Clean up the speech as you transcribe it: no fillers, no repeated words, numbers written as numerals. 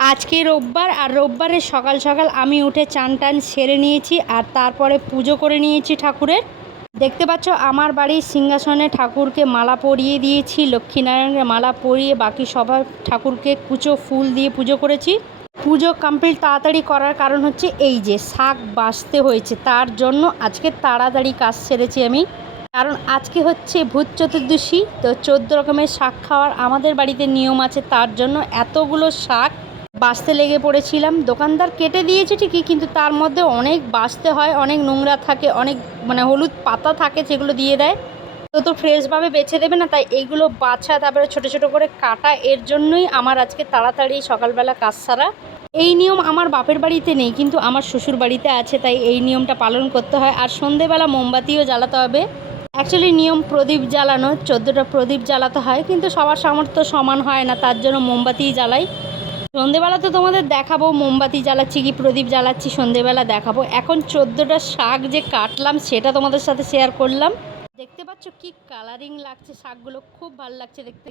আজকে রোববার, আর রোববারে সকাল সকাল আমি উঠে চান টান সেরে নিয়েছি আর তারপরে পুজো করে নিয়েছি ঠাকুরের। দেখতে পাচ্ছ আমার বাড়ির সিংহাসনে ঠাকুরকে মালা পরিয়ে দিয়েছি, লক্ষ্মীনারায়ণের মালা পরিয়ে বাকি সবার ঠাকুরকে কুচো ফুল দিয়ে পুজো করেছি। পুজো কমপ্লিট তাড়াতাড়ি করার কারণ হচ্ছে এই যে শাক বাছতে হয়েছে, তার জন্য আজকে তাড়াতাড়ি কাজ সেরেছি আমি। কারণ আজকে হচ্ছে ভূত চতুর্দশী, তো 14 রকমের শাক খাওয়ার আমাদের বাড়িতে নিয়ম আছে, তার জন্য এতগুলো শাক বাছতে লেগে পড়েছিলাম। দোকানদার কেটে দিয়েছে ঠিকই, কিন্তু তার মধ্যে অনেক বাছতে হয়, অনেক নোংরা থাকে, অনেক হলুদ পাতা থাকে যেগুলো দিয়ে দেয়, তো ফ্রেশভাবে বেছে দেবে না, তাই এইগুলো বাছা তারপরে ছোট ছোট করে কাটা। এর জন্যই আমার আজকে তাড়াতাড়ি সকালবেলা কাজ সারা। এই নিয়ম আমার বাপের বাড়িতে নেই, কিন্তু আমার শ্বশুর বাড়িতে আছে, তাই এই নিয়মটা পালন করতে হয়। আর সন্ধেবেলা মোমবাতিও জ্বালাতে হবে। অ্যাকচুয়ালি নিয়ম প্রদীপ জ্বালানো, 14টা প্রদীপ জ্বালাতে হয়, কিন্তু সবার সামর্থ্য সমান হয় না, তার জন্য মোমবাতিই জ্বালাই। সন্ধেবেলা তো তোমাদের দেখাবো মোমবাতি জ্বালাচ্ছি কি প্রদীপ জ্বালাচ্ছি, সন্ধেবেলা দেখাবো। এখন 14টা শাক যে কাটলাম সেটা তোমাদের সাথে শেয়ার করলাম। দেখতে পাচ্ছ কি কালারিং লাগছে শাকগুলো, খুব ভালো লাগছে দেখতে।